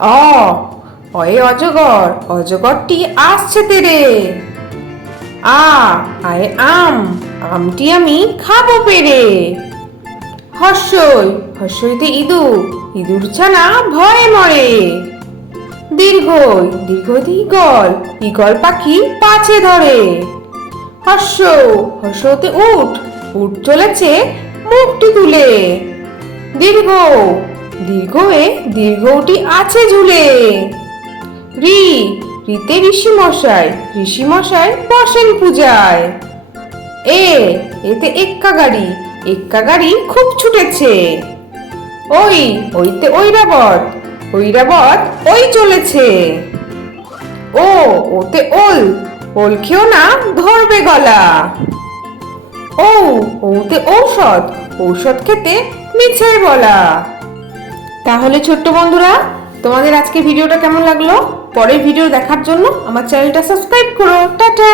অ অয়ে অজগর, অজগরটি আসছে তেরে। আয় আম, আমটি আমি খাবো পেরে। হর্ষই, হর্ষইতে ইঁদুর, ইঁদুর ছানা ভয়ে মরে। দীর্ঘই, দীর্ঘইতে ঈগল, ঈগল পাখি পাছে ধরে। হর্ষ, হর্ষতে উট, উট চলেছে মুখটি তুলে। দীর্ঘ, দীর্ঘয়ে দীর্ঘটি আছে ঝুলে। ঋ, ঋতে ঋষি মশাই, ঋষি মশাই বসেন পূজায়। এতে এক্কা গাড়ি, এক্কা গাড়ি খুব ছুটেছে। ওইতে ঐরাবত, ঐরাবত ওই চলেছে। ওতে ওল, ওল খেও না ধরবে গলা। ওতে ঔষধ, ঔষধ খেতে মিছে বলা। তাহলে ছোট্ট বন্ধুরা, তোমাদের আজকে ভিডিওটা কেমন লাগলো? পরের ভিডিও দেখার জন্য আমার চ্যানেলটা সাবস্ক্রাইব করো। টাটা।